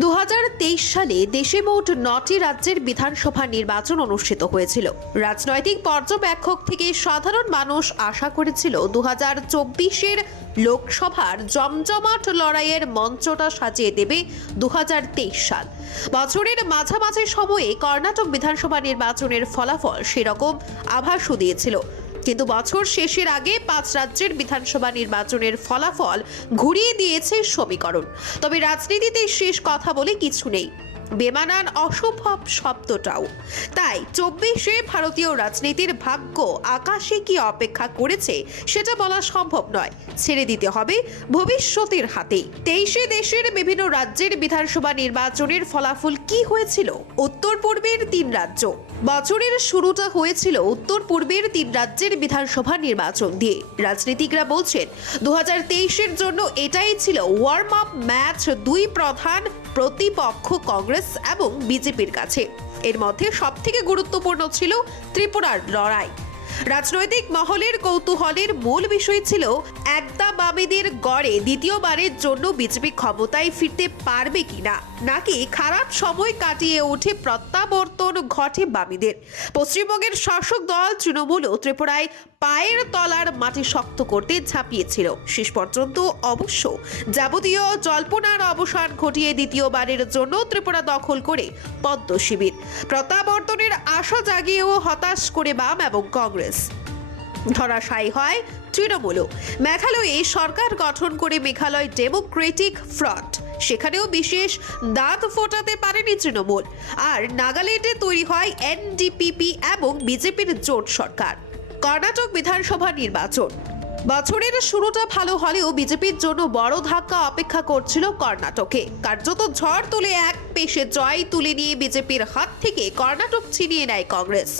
দু হাজার তেইশ সালে দেশে মোট নটি রাজ্যের বিধানসভা নির্বাচন অনুষ্ঠিত হয়েছিল। রাজনৈতিক পর্যবেক্ষক থেকে সাধারণ মানুষ আশা করেছিল দু হাজার চব্বিশের লোকসভার জমজমাট লড়াইয়ের মঞ্চটা সাজিয়ে দেবে দু হাজার তেইশ সাল। বছরের মাঝামাঝি সময়ে কর্ণাটক বিধানসভা নির্বাচনের ফলাফল সেরকম আভাসও দিয়েছিল। কিন্তু বছর শেষের আগে পাঁচ রাজ্যের বিধানসভা নির্বাচনের ফলাফল ঘুরিয়ে দিয়েছে সমীকরণ। তবে রাজনীতিতে শেষ কথা বলে কিছু নেই। বেমানান অসম্ভব শব্দটাও। তাই চব্বিশে ভারতীয় রাজনীতির ভাগ্য আকাশে কি অপেক্ষা করেছে সেটা বলা সম্ভব নয়। ছেড়ে দিতে হবে ভবিষ্যতের হাতে। তেইশে দেশের বিভিন্ন রাজ্যের বিধানসভা নির্বাচনের ফলাফল কি হয়েছিল? উত্তর পূর্বের তিন রাজ্য। বছরের শুরুটা হয়েছিল উত্তর পূর্বের তিন রাজ্যের বিধানসভা নির্বাচন দিয়ে। রাজনীতিকরা বলছেন দু এর জন্য এটাই ছিল ওয়ার্ম আপ ম্যাচ দুই প্রধান প্রতিপক্ষ কংগ্রেস এবং বিজেপির কাছে। এর মধ্যে সবথেকে গুরুত্বপূর্ণ ছিল ত্রিপুরার লড়াই। রাজনৈতিক মহলের কৌতূহলের মূল বিষয় ছিল একদা বামেদের গড়ে দ্বিতীয়বারের জন্য বিজেপি ক্ষমতায় ফিরতে পারবে কিনা। নাকি খারাপ সময় কাটিয়ে ওঠে প্রত্যাবর্তন ঘটে বামীদের? পশ্চিমবঙ্গের শাসক দল তৃণমূলও ত্রিপুরায় পায়ের তলার মাটি শক্ত করতে ঝাঁপিয়েছিল। শেষ পর্যন্ত অবশ্য যাবতীয় জল্পনার অবসান ঘটিয়ে দ্বিতীয়বারের জন্য ত্রিপুরা দখল করে পদ্ম শিবির। প্রত্যাবর্তনের আশা জাগিয়েও হতাশ করে বাম এবং কংগ্রেস। ধরাশায়ী হয় তৃণমূলও। মেঘালয়ে সরকার গঠন করে মেঘালয় ডেমোক্রেটিক ফ্রন্ট। সেখানেও বিশেষ দাঁত ফোটাতে পারেনি তৃণমূল। আর নাগাল্যান্ডে তৈরি হয় এনডিপিপি এবং বিজেপির জোট সরকার। কর্ণাটক বিধানসভা নির্বাচন। বছরের শুরুটা ভালো হলেও বিজেপির জন্য বড় ধাক্কা অপেক্ষা করছিল কর্ণাটকে। কার্যত ঝড় তুলে এক পেশে জয় তুলে নিয়ে বিজেপির হাত থেকে কর্ণাটক ছিনিয়ে নেয় কংগ্রেস।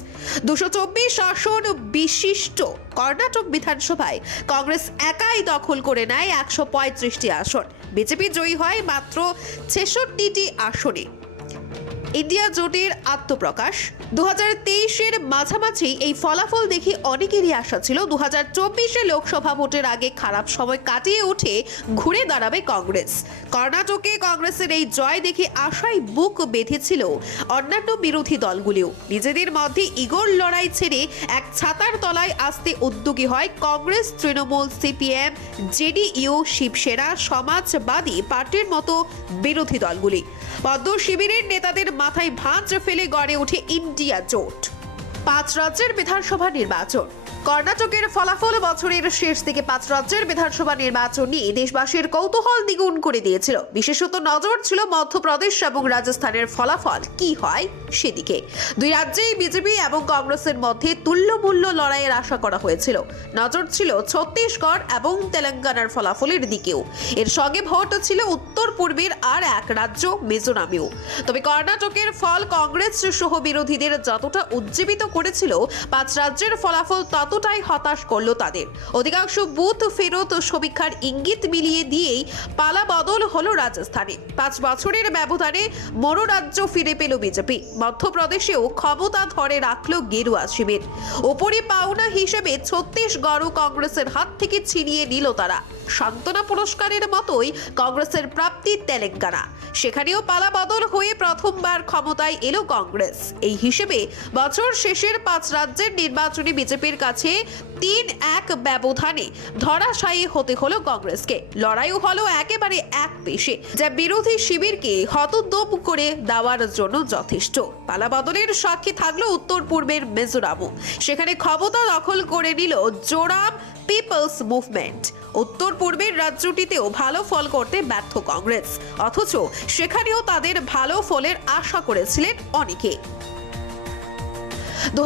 দুশো চব্বিশ আসন বিশিষ্ট কর্ণাটক বিধানসভায় কংগ্রেস একাই দখল করে নেয় একশো পঁয়ত্রিশটি আসন। বিজেপি জয়ী হয় মাত্র ছেষট্টিটি আসনে। ইন্ডিয়া জোটের আত্মপ্রকাশ। দু হাজার তেইশের মাঝামাঝি এই ফলাফল দেখে অনেকেরই আশা ছিল দু হাজার চব্বিশে লোকসভা ভোটের আগে খারাপ সময় কাটিয়ে উঠে ঘুরে দাঁড়াবে কংগ্রেস। কর্ণাটকে কংগ্রেসের এই জয় দেখে আশায় বুক বেঁধেছিল অন্যান্য বিরোধী দলগুলিও। নিজেদের মধ্যে ইগোর লড়াই ছেড়ে এক ছাতার তলায় আসতে উদ্যোগী হয় কংগ্রেস, তৃণমূল, সিপিএম, জেডিইউ, শিবসেনা, সমাজবাদী পার্টির মতো বিরোধী দলগুলি। পদ্ম শিবিরের নেতাদের মাথায় ভাঁজ ফেলে গড়ে ওঠে ইন্ডিয়া জোট। পাঁচ রাজ্যের বিধানসভা নির্বাচন। কর্ণাটকের ফলাফল বছরের শেষ দিকে পাঁচ রাজ্যের বিধানসভা নির্বাচন নিয়ে দেশবাসীর কৌতূহল দ্বিগুণ করে দিয়েছিল। বিশেষত নজর ছিল মধ্যপ্রদেশ এবং রাজস্থানের ফলাফল। কি হয় সেদিকে। দুই রাজ্যেই বিজেপি এবং কংগ্রেসের মধ্যে তুল্যমূল্য লড়াইয়ের আশা করা হয়েছিল। নজর ছিল ছত্তিশগড় এবং তেলেঙ্গানার ফলাফলের দিকেও। এর সঙ্গে ভোট ছিল উত্তর পূর্বের আর এক রাজ্য, মিজোরামেও। তবে কর্ণাটকের ফল কংগ্রেস সহ বিরোধীদের যতটা উজ্জীবিত করেছিল, পাঁচ রাজ্যের ফলাফল ততটাই হতাশ করল তাদের। অধিকাংশ বুথ ফেরত সমীক্ষার ইঙ্গিত মিলিয়ে দিয়েই পালা বদল হলো রাজস্থানে। পাঁচ বছরের ব্যবধানে মরো রাজ্য ফিরে পেল বিজেপি। মধ্যপ্রদেশেও ক্ষমতা ধরে রাখল গেরুয়া শিবির। ওপরে পাওনা হিসেবে ছত্তিশগড় কংগ্রেসের হাত থেকে ছিনিয়ে নিল তারা। সান্ত্বনা পুরস্কারের মতোই কংগ্রেসের প্রাপ্তি তেলেঙ্গানা। সেখানেও পালা বদল হয়ে প্রথমবার ক্ষমতায় এলো কংগ্রেস। এই হিসেবে বছর শেষের পাঁচ রাজ্যের নির্বাচনে বিজেপির কাছে তিন এক ব্যবধানে ধরাশায়ী হতে হলো কংগ্রেসকে। লড়াইও হলো একেবারে এক পেশে, যা বিরোধী শিবিরকে হতদম করে দেওয়ার জন্য যথেষ্ট। পালা বদলের সাক্ষী থাকল উত্তর পূর্বের মিজোরামও। সেখানে ক্ষমতা দখল করে নিল জোরাম পিপলস মুভমেন্ট। উত্তর পূর্বের রাজ্যটিতেও ভালো ফল করতে ব্যর্থ কংগ্রেস। অথচ সেখানেও তাদের ভালো ফলের আশা করেছিলেন অনেকে। দু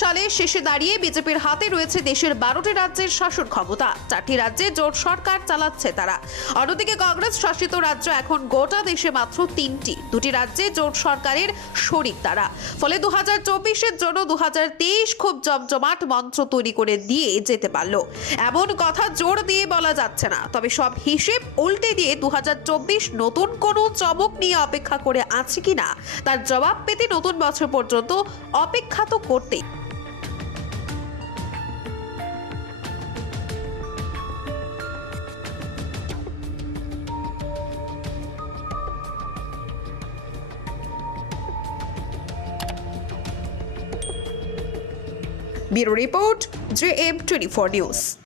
সালের শেষে দাঁড়িয়ে বিজেপির হাতে রয়েছে দেশের বারোটি রাজ্যের শাসন ক্ষমতা। চারটি রাজ্যে জোট সরকার চালাচ্ছে তারা। অন্যদিকে কংগ্রেস শাসিত রাজ্য এখন গোটা দেশে মাত্র তিনটি। দুটি রাজ্যে জোট সরকারের শরিক তারা। ফলে দু হাজার চব্বিশের জন্য দুহাজার তেইশ খুব জমজমাট মঞ্চ তৈরি করে দিয়ে যেতে পারল। এমন কথা জোর দিয়ে বলা যাচ্ছে না। তবে সব হিসেব উল্টে দিয়ে দু হাজার চব্বিশ নতুন কোনো চমক নিয়ে অপেক্ষা করে আছে কিনা, তার জবাব পেতে নতুন বছর পর্যন্ত অপেক্ষা বিখ্যাত করতে bureau report J M twenty four news.